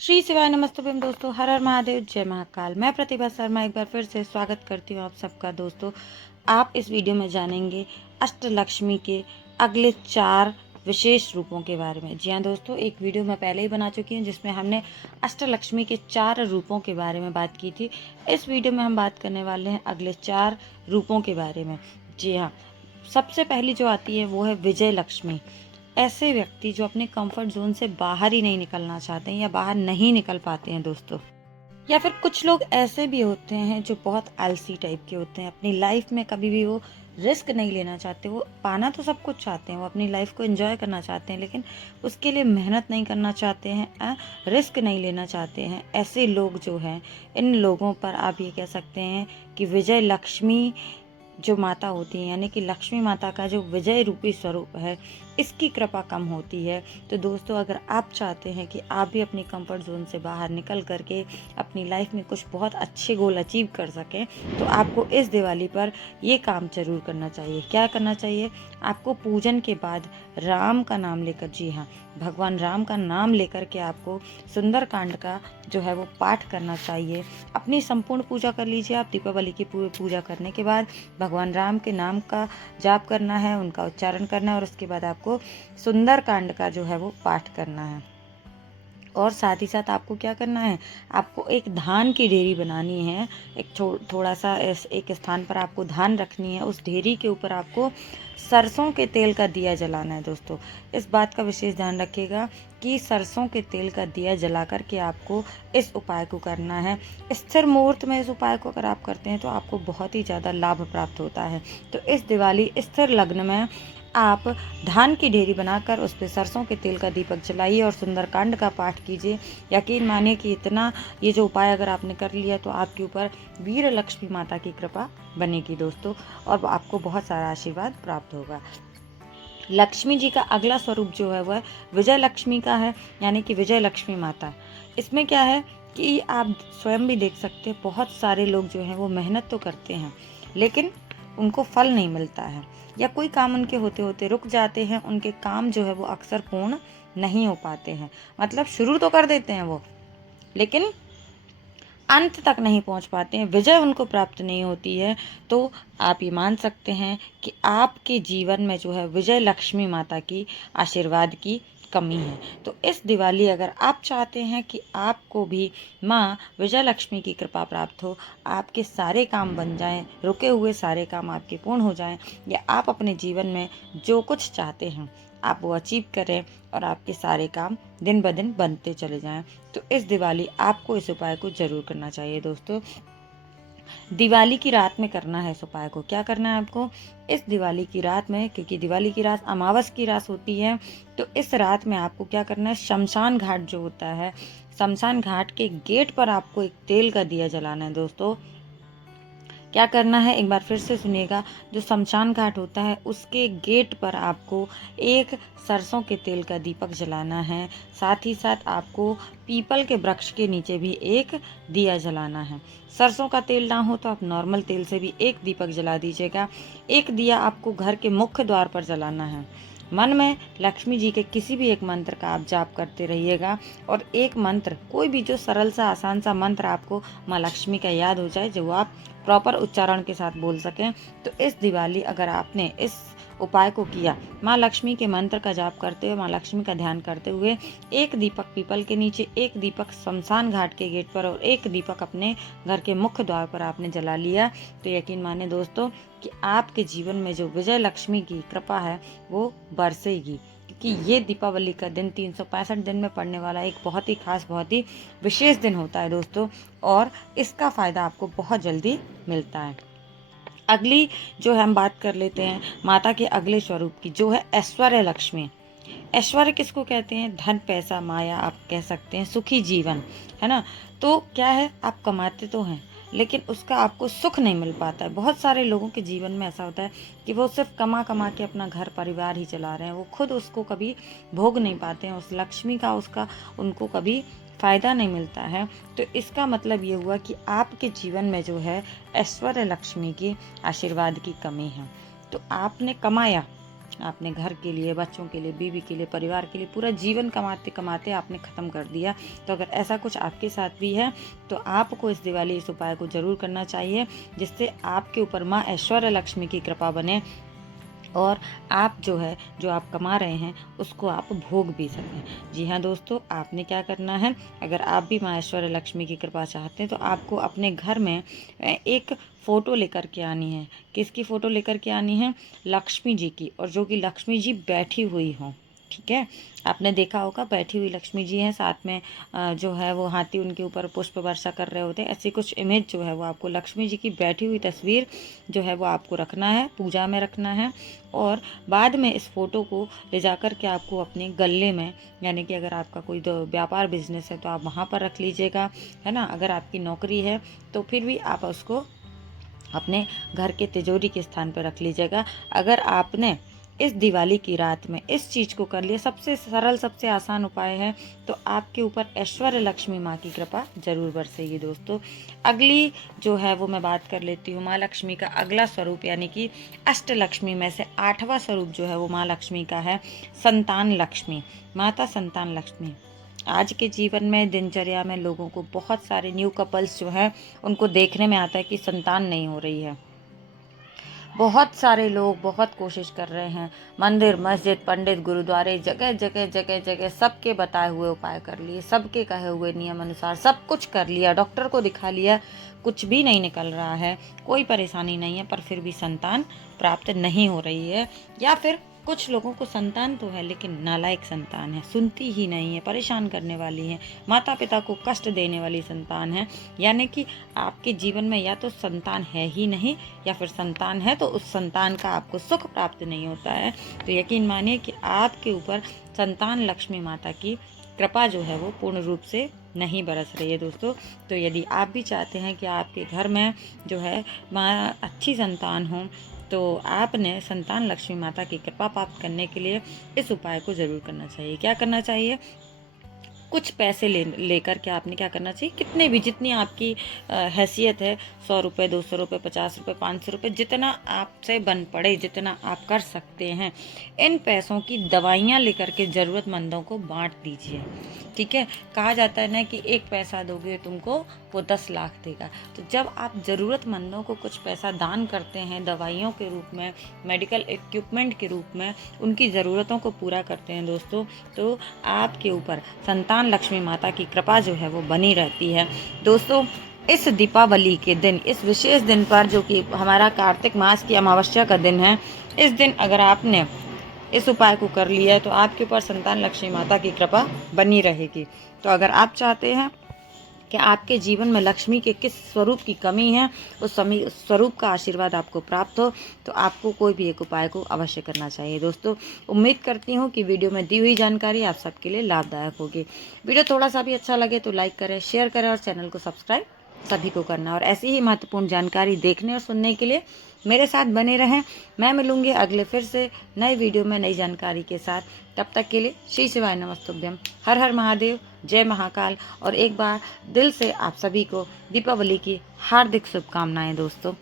श्री शिवाय नमस्तुभ्यम दोस्तों, हर हर महादेव, जय महाकाल। मैं प्रतिभा शर्मा एक बार फिर से स्वागत करती हूँ आप सबका। दोस्तों, आप इस वीडियो में जानेंगे अष्टलक्ष्मी के अगले 4 विशेष रूपों के बारे में। जी हाँ दोस्तों, एक वीडियो मैं पहले ही बना चुकी हूँ जिसमें हमने अष्टलक्ष्मी के 4 रूपों के बारे में बात की थी। इस वीडियो में हम बात करने वाले हैं अगले 4 रूपों के बारे में। जी हाँ, सबसे पहली जो आती है वो है विजय लक्ष्मी। ऐसे व्यक्ति जो अपने कंफर्ट जोन से बाहर ही नहीं निकलना चाहते हैं या बाहर नहीं निकल पाते हैं दोस्तों। या फिर कुछ लोग ऐसे भी होते हैं जो बहुत आलसी टाइप के होते हैं, अपनी लाइफ में कभी भी वो रिस्क नहीं लेना चाहते। वो पाना तो सब कुछ चाहते हैं, वो अपनी लाइफ को एंजॉय करना चाहते हैं, लेकिन उसके लिए मेहनत नहीं करना चाहते हैं, रिस्क नहीं लेना चाहते हैं। ऐसे लोग जो हैं, इन लोगों पर आप ये कह सकते हैं कि विजय लक्ष्मी जो माता होती है, यानी कि लक्ष्मी माता का जो विजय रूपी स्वरूप है, इसकी कृपा कम होती है। तो दोस्तों, अगर आप चाहते हैं कि आप भी अपनी कंफर्ट जोन से बाहर निकल करके अपनी लाइफ में कुछ बहुत अच्छे गोल अचीव कर सकें, तो आपको इस दिवाली पर ये काम जरूर करना चाहिए। क्या करना चाहिए? आपको पूजन के बाद राम का नाम लेकर, जी हाँ, भगवान राम का नाम लेकर के आपको सुंदरकांड का जो है वो पाठ करना चाहिए। अपनी संपूर्ण पूजा कर लीजिए। आप दीपावली की पूजा करने के बाद भगवान राम के नाम का जाप करना है, उनका उच्चारण करना है, और उसके बाद आपको सुंदरकांड का जो है वो पाठ करना है। और साथ ही साथ आपको क्या करना है, आपको एक धान की ढेरी बनानी है। एक थोड़ा सा एक स्थान पर आपको धान रखनी है। उस ढेरी के ऊपर आपको सरसों के तेल का दिया जलाना है। दोस्तों, इस बात का विशेष ध्यान रखिएगा कि सरसों के तेल का दिया जला करके आपको इस उपाय को करना है। स्थिर मुहूर्त में इस उपाय को अगर आप करते हैं तो आपको बहुत ही ज़्यादा लाभ प्राप्त होता है। तो इस दिवाली स्थिर लग्न में आप धान की ढेरी बनाकर उस पर सरसों के तेल का दीपक जलाइए और सुंदरकांड का पाठ कीजिए। यकीन मानिए कि इतना ये जो उपाय अगर आपने कर लिया तो आपके ऊपर वीर लक्ष्मी माता की कृपा बनेगी दोस्तों, और आपको बहुत सारा आशीर्वाद प्राप्त होगा। लक्ष्मी जी का अगला स्वरूप जो है वह विजय लक्ष्मी का है, यानी कि विजय लक्ष्मी माता। इसमें क्या है कि आप स्वयं भी देख सकते हैं, बहुत सारे लोग जो हैं वो मेहनत तो करते हैं लेकिन उनको फल नहीं मिलता है, या कोई काम उनके होते होते रुक जाते हैं। उनके काम जो है वो अक्सर पूर्ण नहीं हो पाते हैं। मतलब शुरू तो कर देते हैं वो, लेकिन अंत तक नहीं पहुंच पाते हैं, विजय उनको प्राप्त नहीं होती है। तो आप ये मान सकते हैं कि आपके जीवन में जो है विजय लक्ष्मी माता की आशीर्वाद की कमी है। तो इस दिवाली अगर आप चाहते हैं कि आपको भी माँ विजय लक्ष्मी की कृपा प्राप्त हो, आपके सारे काम बन जाएं, रुके हुए सारे काम आपके पूर्ण हो जाएं, या आप अपने जीवन में जो कुछ चाहते हैं आप वो अचीव करें और आपके सारे काम दिन ब दिन बनते चले जाएं, तो इस दिवाली आपको इस उपाय को जरूर करना चाहिए। दोस्तों, दिवाली की रात में करना है इस उपाय को। क्या करना है आपको? इस दिवाली की रात में, क्योंकि दिवाली की रात अमावस की रात होती है, तो इस रात में आपको क्या करना है, शमशान घाट जो होता है, शमशान घाट के गेट पर आपको एक तेल का दिया जलाना है। दोस्तों, क्या करना है एक बार फिर से सुनिएगा। जो शमशान घाट होता है उसके गेट पर आपको एक सरसों के तेल का दीपक जलाना है। साथ ही साथ आपको पीपल के वृक्ष के नीचे भी एक दिया जलाना है। सरसों का तेल ना हो तो आप नॉर्मल तेल से भी एक दीपक जला दीजिएगा। एक दिया आपको घर के मुख्य द्वार पर जलाना है। मन में लक्ष्मी जी के किसी भी एक मंत्र का आप जाप करते रहिएगा, और एक मंत्र, कोई भी जो सरल सा आसान सा मंत्र आपको माँ लक्ष्मी का याद हो जाए, जो आप प्रॉपर उच्चारण के साथ बोल सकें। तो इस दिवाली अगर आपने इस उपाय को किया, माँ लक्ष्मी के मंत्र का जाप करते हुए, माँ लक्ष्मी का ध्यान करते हुए, एक दीपक पीपल के नीचे, एक दीपक शमशान घाट के गेट पर और एक दीपक अपने घर के मुख्य द्वार पर आपने जला लिया, तो यकीन माने दोस्तों कि आपके जीवन में जो विजय लक्ष्मी की कृपा है वो बरसेगी। क्योंकि ये दीपावली का दिन 365 दिन में पड़ने वाला एक बहुत ही खास, बहुत ही विशेष दिन होता है दोस्तों, और इसका फ़ायदा आपको बहुत जल्दी मिलता है। अगली जो है हम बात कर लेते हैं माता के अगले स्वरूप की, जो है ऐश्वर्य लक्ष्मी। ऐश्वर्य किसको कहते हैं? धन, पैसा, माया, आप कह सकते हैं सुखी जीवन, है ना। तो क्या है, आप कमाते तो हैं लेकिन उसका आपको सुख नहीं मिल पाता है। बहुत सारे लोगों के जीवन में ऐसा होता है कि वो सिर्फ कमा कमा के अपना घर परिवार ही चला रहे हैं, वो खुद उसको कभी भोग नहीं पाते हैं, उस लक्ष्मी का उसका उनको कभी फायदा नहीं मिलता है। तो इसका मतलब ये हुआ कि आपके जीवन में जो है ऐश्वर्य लक्ष्मी की आशीर्वाद की कमी है। तो आपने कमाया, आपने घर के लिए, बच्चों के लिए, बीवी के लिए, परिवार के लिए पूरा जीवन कमाते कमाते आपने ख़त्म कर दिया। तो अगर ऐसा कुछ आपके साथ भी है तो आपको इस दिवाली इस उपाय को ज़रूर करना चाहिए, जिससे आपके ऊपर माँ ऐश्वर्य लक्ष्मी की कृपा बने और आप जो आप कमा रहे हैं उसको आप भोग भी सकें। जी हाँ दोस्तों, आपने क्या करना है, अगर आप भी माँ ऐश्वर्य लक्ष्मी की कृपा चाहते हैं तो आपको अपने घर में एक फ़ोटो लेकर के आनी है। किसकी फ़ोटो लेकर के आनी है? लक्ष्मी जी की, और जो कि लक्ष्मी जी बैठी हुई हों। ठीक है, आपने देखा होगा बैठी हुई लक्ष्मी जी हैं, साथ में जो है वो हाथी उनके ऊपर पुष्प वर्षा कर रहे होते हैं। ऐसी कुछ इमेज जो है वो आपको लक्ष्मी जी की बैठी हुई तस्वीर जो है वो आपको रखना है, पूजा में रखना है। और बाद में इस फ़ोटो को ले जाकर के आपको अपने गले में, यानी कि अगर आपका कोई व्यापार बिजनेस है तो आप वहाँ पर रख लीजिएगा, है ना। अगर आपकी नौकरी है तो फिर भी आप उसको अपने घर के तिजोरी के स्थान पर रख लीजिएगा। अगर आपने इस दिवाली की रात में इस चीज़ को कर लिया, सबसे सरल सबसे आसान उपाय है, तो आपके ऊपर ऐश्वर्य लक्ष्मी माँ की कृपा जरूर बरसेगी दोस्तों। अगली जो है वो मैं बात कर लेती हूँ माँ लक्ष्मी का अगला स्वरूप, यानी कि अष्ट लक्ष्मी में से 8वां स्वरूप जो है वो माँ लक्ष्मी का है संतान लक्ष्मी, माता संतान लक्ष्मी। आज के जीवन में, दिनचर्या में लोगों को बहुत सारे न्यू कपल्स जो हैं उनको देखने में आता है कि संतान नहीं हो रही है। बहुत सारे लोग बहुत कोशिश कर रहे हैं, मंदिर, मस्जिद, पंडित, गुरुद्वारे, जगह जगह जगह जगह सबके बताए हुए उपाय कर लिए, सबके कहे हुए नियम अनुसार सब कुछ कर लिया, डॉक्टर को दिखा लिया, कुछ भी नहीं निकल रहा है, कोई परेशानी नहीं है, पर फिर भी संतान प्राप्त नहीं हो रही है। या फिर कुछ लोगों को संतान तो है लेकिन नालायक संतान है, सुनती ही नहीं है, परेशान करने वाली है, माता पिता को कष्ट देने वाली संतान है। यानी कि आपके जीवन में या तो संतान है ही नहीं, या फिर संतान है तो उस संतान का आपको सुख प्राप्त नहीं होता है। तो यकीन मानिए कि आपके ऊपर संतान लक्ष्मी माता की कृपा जो है वो पूर्ण रूप से नहीं बरस रही है दोस्तों। तो यदि आप भी चाहते हैं कि आपके घर में जो है माँ अच्छी संतान हो, तो आपने संतान लक्ष्मी माता की कृपा प्राप्त करने के लिए इस उपाय को ज़रूर करना चाहिए। क्या करना चाहिए? कुछ पैसे लेकर के आपने क्या करना चाहिए, कितने भी, जितनी आपकी हैसियत है, 100 रुपये, 200 रुपये, 50 रुपये, 500 रुपये, जितना आपसे बन पड़े, जितना आप कर सकते हैं, इन पैसों की दवाइयाँ लेकर के ज़रूरतमंदों को बांट दीजिए। ठीक है, कहा जाता है ना कि एक पैसा दोगे तुमको वो 10 लाख देगा। तो जब आप ज़रूरतमंदों को कुछ पैसा दान करते हैं, दवाइयों के रूप में, मेडिकल इक्विपमेंट के रूप में, उनकी ज़रूरतों को पूरा करते हैं दोस्तों, तो आपके ऊपर संतान लक्ष्मी माता की कृपा जो है वो बनी रहती है। दोस्तों, इस दीपावली के दिन, इस विशेष दिन पर, जो कि हमारा कार्तिक मास की अमावस्या का दिन है, इस दिन अगर आपने इस उपाय को कर लिया है तो आपके ऊपर संतान लक्ष्मी माता की कृपा बनी रहेगी। तो अगर आप चाहते हैं कि आपके जीवन में लक्ष्मी के किस स्वरूप की कमी है, उस स्वरूप का आशीर्वाद आपको प्राप्त हो, तो आपको कोई भी एक उपाय को अवश्य करना चाहिए। दोस्तों, उम्मीद करती हूँ कि वीडियो में दी हुई जानकारी आप सबके लिए लाभदायक होगी। वीडियो थोड़ा सा भी अच्छा लगे तो लाइक करें, शेयर करें और चैनल को सब्सक्राइब सभी को करना। और ऐसी ही महत्वपूर्ण जानकारी देखने और सुनने के लिए मेरे साथ बने रहें। मैं मिलूंगी अगले फिर से नए वीडियो में नई जानकारी के साथ। तब तक के लिए श्री शिवाय नमस्तुभ्यम, हर हर महादेव, जय महाकाल। और एक बार दिल से आप सभी को दीपावली की हार्दिक शुभकामनाएं दोस्तों।